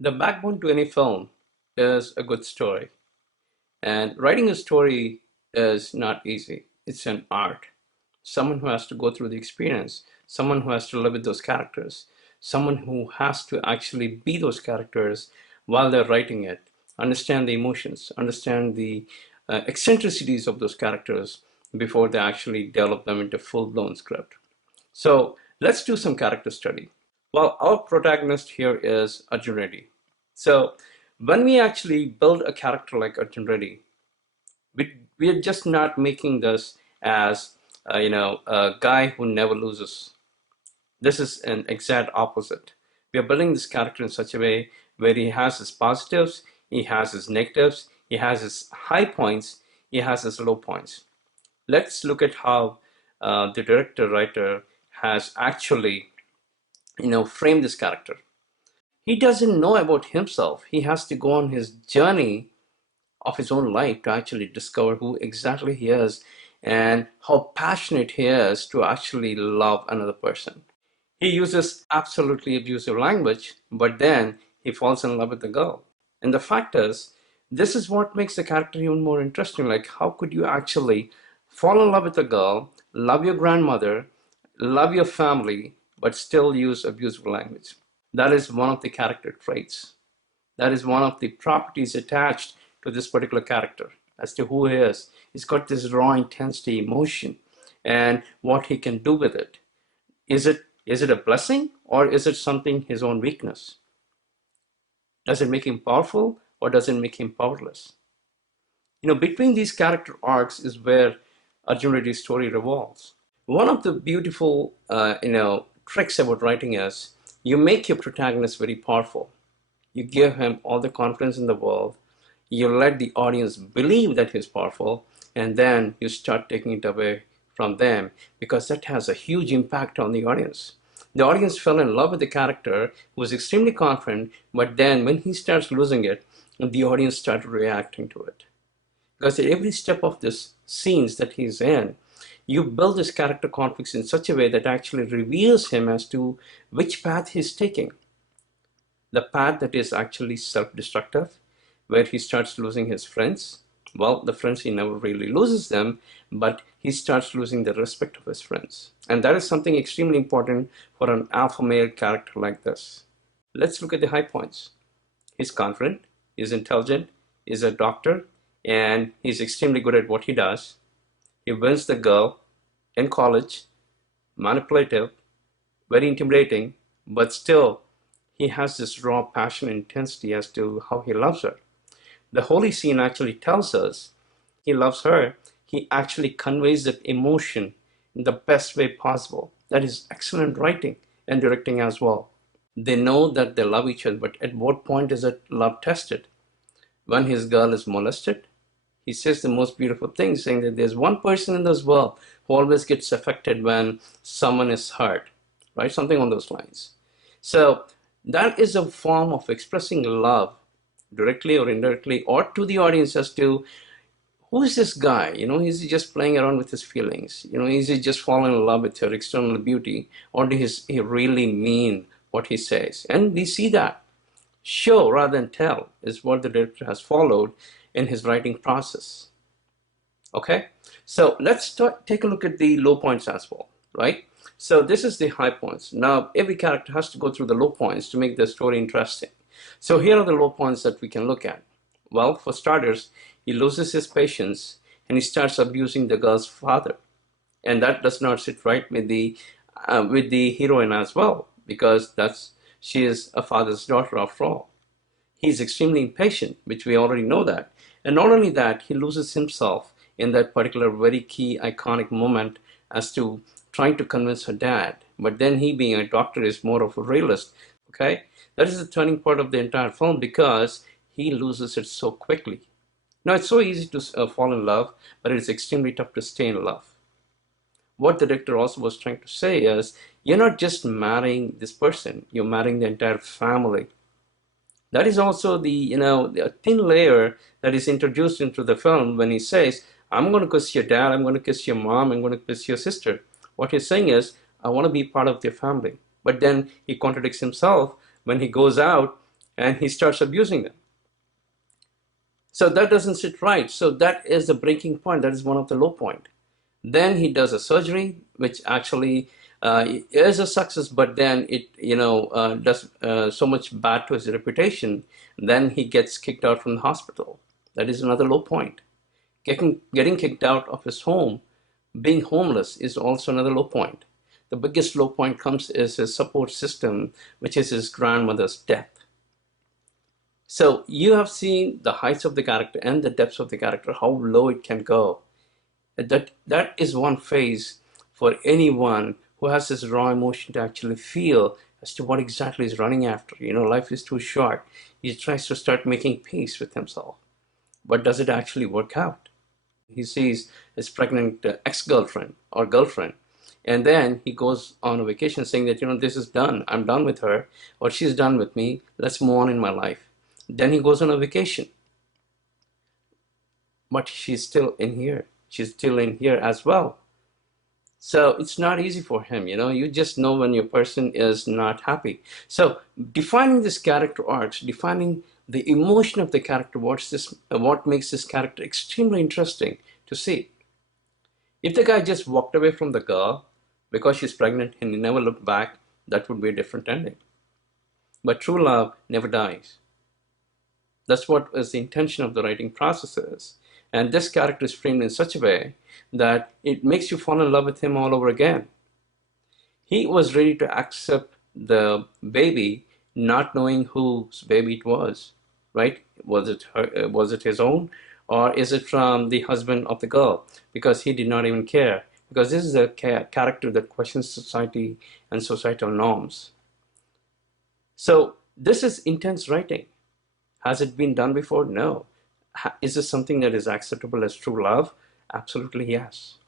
The backbone to any film is a good story. And writing a story is not easy. It's an art. Someone who has to go through the experience, someone who has to live with those characters, someone who has to actually be those characters while they're writing it, understand the emotions, understand the eccentricities of those characters before they actually develop them into full-blown script. So let's do some character study. Well, our protagonist here is Arjun Reddy. So when we actually build a character like Arjun Reddy, we are just not making this as a guy who never loses. This is an exact opposite. We are building this character in such a way where he has his positives, he has his negatives, he has his high points, he has his low points. Let's look at how the director writer has actually framed this character. He doesn't know about himself. He has to go on his journey of his own life to actually discover who exactly he is and how passionate he is to actually love another person. He uses absolutely abusive language, but then he falls in love with the girl. And the fact is, this is what makes the character even more interesting. Like, how could you actually fall in love with a girl, love your grandmother, love your family, but still use abusive language? That is one of the character traits. That is one of the properties attached to this particular character as to who he is. He's got this raw intensity, emotion, and what he can do with it. Is it a blessing or is it something his own weakness? Does it make him powerful or does it make him powerless? Between these character arcs is where Arjun Reddy's story revolves. One of the beautiful, tricks about writing is you make your protagonist very powerful. You give him all the confidence in the world. You let the audience believe that he's powerful, and then you start taking it away from them because that has a huge impact on the audience. The audience fell in love with the character who was extremely confident, but then when he starts losing it, the audience started reacting to it. Because at every step of this scenes that he's in, you build this character conflicts in such a way that actually reveals him as to which path he's taking. The path that is actually self-destructive, where he starts losing his friends. Well, the friends, he never really loses them, but he starts losing the respect of his friends. And that is something extremely important for an alpha male character like this. Let's look at the high points. He's confident, he's intelligent, he's a doctor, and he's extremely good at what he does. He wins the girl in college, manipulative, very intimidating, but still he has this raw passion and intensity as to how he loves her. The holy scene actually tells us he loves her. He actually conveys that emotion in the best way possible. That is excellent writing and directing as well. They know that they love each other, but at what point is that love tested? When his girl is molested, he says the most beautiful thing, saying that there's one person in this world who always gets affected when someone is hurt, right? Something on those lines. So that is a form of expressing love directly or indirectly or to the audience as to who is this guy? Is he just playing around with his feelings? Is he just falling in love with her external beauty, or does he really mean what he says? And we see that. Show rather than tell is what the director has followed in his writing process. Okay, so let's take a look at the low points as well, right? So this is the high points. Now, every character has to go through the low points to make the story interesting. So here are the low points that we can look at. Well, for starters, he loses his patience and he starts abusing the girl's father. And that does not sit right with the heroine as well, because she is a father's daughter after all. He's extremely impatient, which we already know that. And not only that, he loses himself in that particular very key iconic moment as to trying to convince her dad. But then he, being a doctor, is more of a realist. Okay? That is the turning point of the entire film because he loses it so quickly. Now, it's so easy to fall in love, but it's extremely tough to stay in love. What the director also was trying to say is, you're not just marrying this person, you're marrying the entire family. That is also the thin layer that is introduced into the film when he says, I'm going to kiss your dad, I'm going to kiss your mom, I'm going to kiss your sister. What he's saying is, I want to be part of their family. But then he contradicts himself when he goes out and he starts abusing them. So that doesn't sit right. So that is the breaking point. That is one of the low point. Then he does a surgery, which actually is a success, but then it does so much bad to his reputation. Then he gets kicked out from the hospital. That is another low point. Getting kicked out of his home, being homeless is also another low point. The biggest low point comes is his support system, which is his grandmother's death. So you have seen the heights of the character and the depths of the character, how low it can go. That is one phase for anyone who has this raw emotion to actually feel as to what exactly he's running after. Life is too short. He tries to start making peace with himself. But does it actually work out? He sees his pregnant ex-girlfriend or girlfriend, and then he goes on a vacation saying that, this is done. I'm done with her, or she's done with me. Let's move on in my life. Then he goes on a vacation. But she's still in here. She's still in here as well. So it's not easy for him, you just know when your person is not happy. So defining this character arcs, defining the emotion of the character, what makes this character extremely interesting to see. If the guy just walked away from the girl because she's pregnant and he never looked back, that would be a different ending. But true love never dies. That's what is the intention of the writing process is. And this character is framed in such a way that it makes you fall in love with him all over again. He was ready to accept the baby, not knowing whose baby it was, right? Was it his own, or is it from the husband of the girl? Because he did not even care. Because this is a character that questions society and societal norms. So this is intense writing. Has it been done before? No. Is this something that is acceptable as true love? Absolutely yes.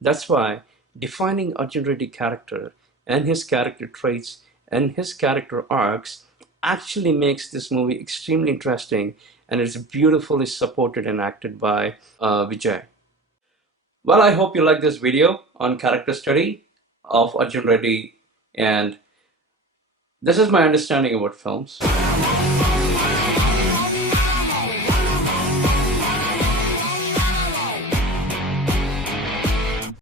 That's why defining Arjun Reddy character and his character traits and his character arcs actually makes this movie extremely interesting, and it's beautifully supported and acted by Vijay. Well, I hope you like this video on character study of Arjun Reddy, and this is my understanding about films.